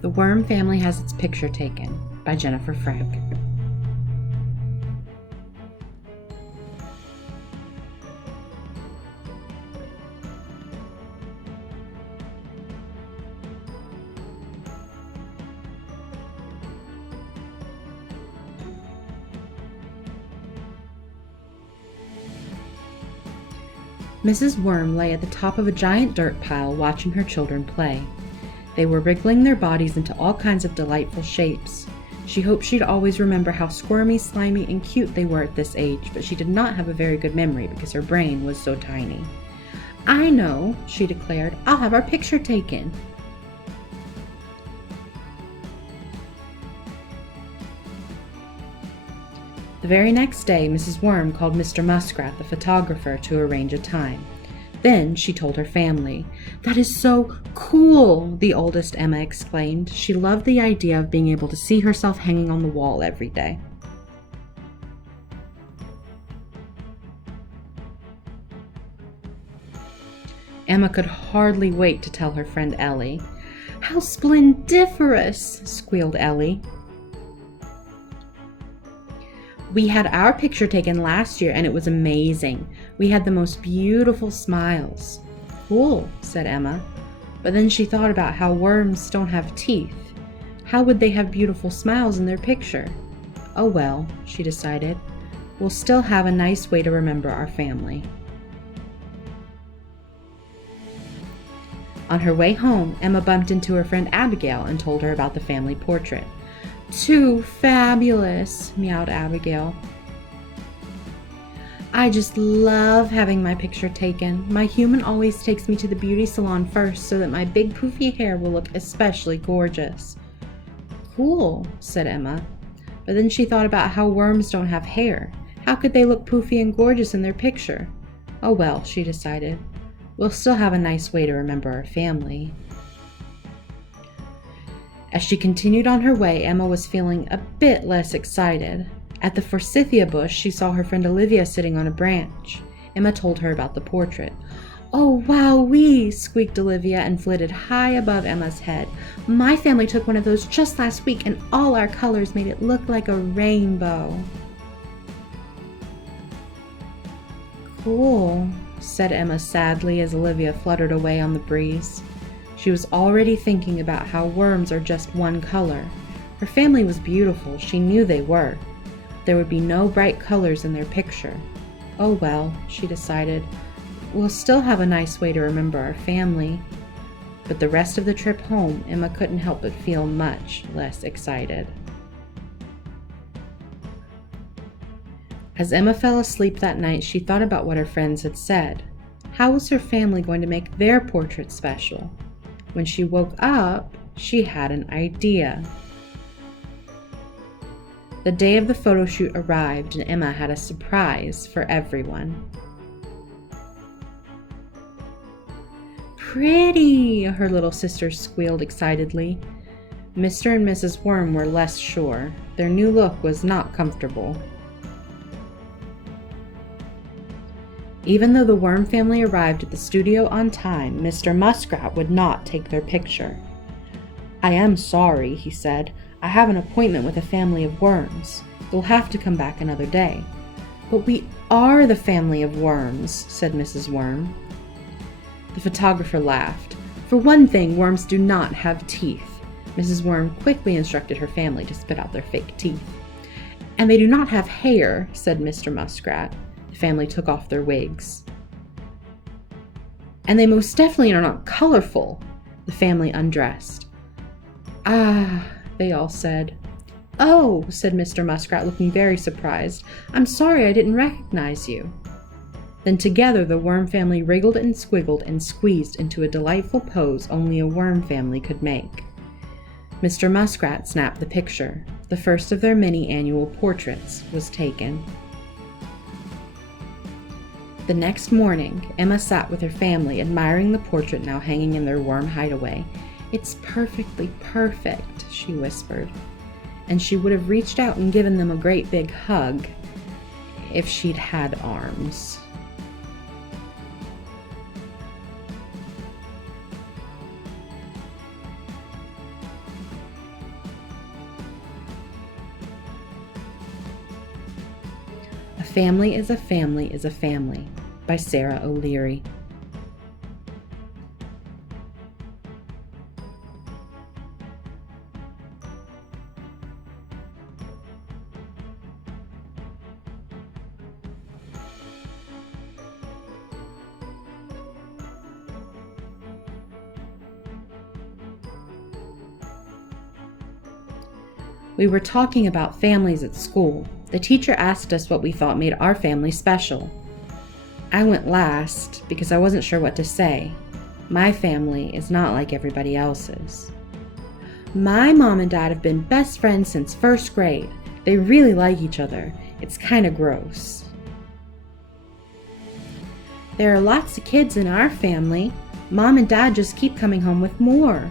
The Worm Family Has Its Picture Taken by Jennifer Frank. Mrs. Worm lay at the top of a giant dirt pile watching her children play. They were wriggling their bodies into all kinds of delightful shapes. She hoped she'd always remember how squirmy, slimy, and cute they were at this age, but she did not have a very good memory because her brain was so tiny. "I know," she declared. "I'll have our picture taken." The very next day, Mrs. Worm called Mr. Muskrat, the photographer, to arrange a time. Then she told her family. "That is so cool!" the oldest Emma exclaimed. She loved the idea of being able to see herself hanging on the wall every day. Emma could hardly wait to tell her friend Ellie. "How splendiferous!" squealed Ellie. "We had our picture taken last year and it was amazing. We had the most beautiful smiles." "Cool," said Emma. But then she thought about how worms don't have teeth. How would they have beautiful smiles in their picture? "Oh well," she decided. "We'll still have a nice way to remember our family." On her way home, Emma bumped into her friend Abigail and told her about the family portrait. "Too fabulous," meowed Abigail. "I just love having my picture taken. My human always takes me to the beauty salon first so that my big poofy hair will look especially gorgeous." "Cool," said Emma. But then she thought about how worms don't have hair. How could they look poofy and gorgeous in their picture? "Oh well," she decided. "We'll still have a nice way to remember our family." As she continued on her way, Emma was feeling a bit less excited. At the forsythia bush, she saw her friend Olivia sitting on a branch. Emma told her about the portrait. "Oh, wowee!" squeaked Olivia and flitted high above Emma's head. "My family took one of those just last week, and all our colors made it look like a rainbow." "Cool," said Emma sadly as Olivia fluttered away on the breeze. She was already thinking about how worms are just one color. Her family was beautiful, she knew they were. There would be no bright colors in their picture. "Oh well," she decided, "we'll still have a nice way to remember our family." But the rest of the trip home, Emma couldn't help but feel much less excited. As Emma fell asleep that night, she thought about what her friends had said. How was her family going to make their portrait special? When she woke up, she had an idea. The day of the photo shoot arrived, and Emma had a surprise for everyone. "Pretty!" her little sisters squealed excitedly. Mr. and Mrs. Worm were less sure. Their new look was not comfortable. Even though the Worm family arrived at the studio on time, Mr. Muskrat would not take their picture. "I am sorry," he said. "I have an appointment with a family of worms. You'll have to come back another day." "But we are the family of worms," said Mrs. Worm. The photographer laughed. "For one thing, worms do not have teeth." Mrs. Worm quickly instructed her family to spit out their fake teeth. "And they do not have hair," said Mr. Muskrat. The family took off their wigs. "And they most definitely are not colorful." The family undressed. "Ah," they all said. "Oh," said Mr. Muskrat, looking very surprised. "I'm sorry I didn't recognize you." Then together the Worm family wriggled and squiggled and squeezed into a delightful pose only a worm family could make. Mr. Muskrat snapped the picture. The first of their many annual portraits was taken. The next morning, Emma sat with her family, admiring the portrait now hanging in their worm hideaway. "It's perfectly perfect," she whispered. And she would have reached out and given them a great big hug if she'd had arms. family is a family is a family by Sara O'Leary. We were talking about families at school. The teacher asked us what we thought made our family special. I went last because I wasn't sure what to say. My family is not like everybody else's. My mom and dad have been best friends since first grade. They really like each other. It's kind of gross. There are lots of kids in our family. Mom and dad just keep coming home with more.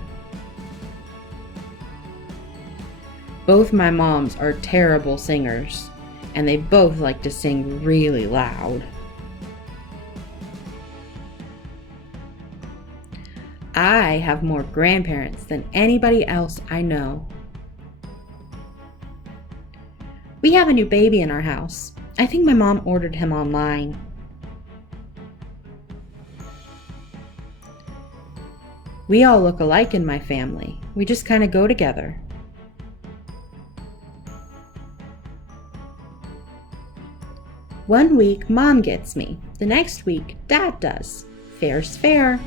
Both my moms are terrible singers, and they both like to sing really loud. I have more grandparents than anybody else I know. We have a new baby in our house. I think my mom ordered him online. We all look alike in my family. We just kind of go together. One week, Mom gets me. The next week, Dad does. Fair's fair.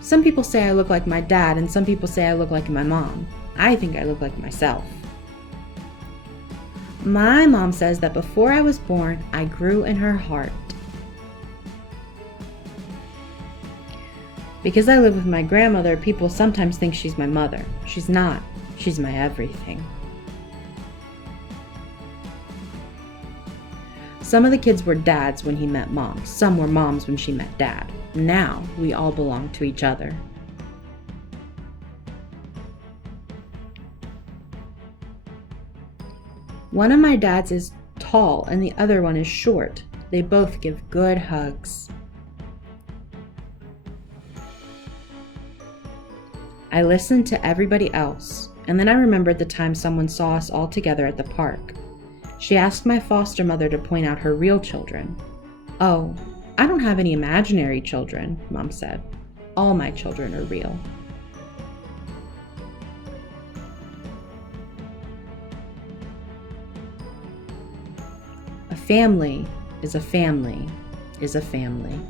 Some people say I look like my dad, and some people say I look like my mom. I think I look like myself. My mom says that before I was born, I grew in her heart. Because I live with my grandmother, people sometimes think she's my mother. She's not. She's my everything. Some of the kids were dads when he met mom. Some were moms when she met dad. Now we all belong to each other. One of my dads is tall and the other one is short. They both give good hugs. I listened to everybody else, and then I remembered the time someone saw us all together at the park. She asked my foster mother to point out her real children. "Oh, I don't have any imaginary children," Mom said. "All my children are real." A family is a family is a family.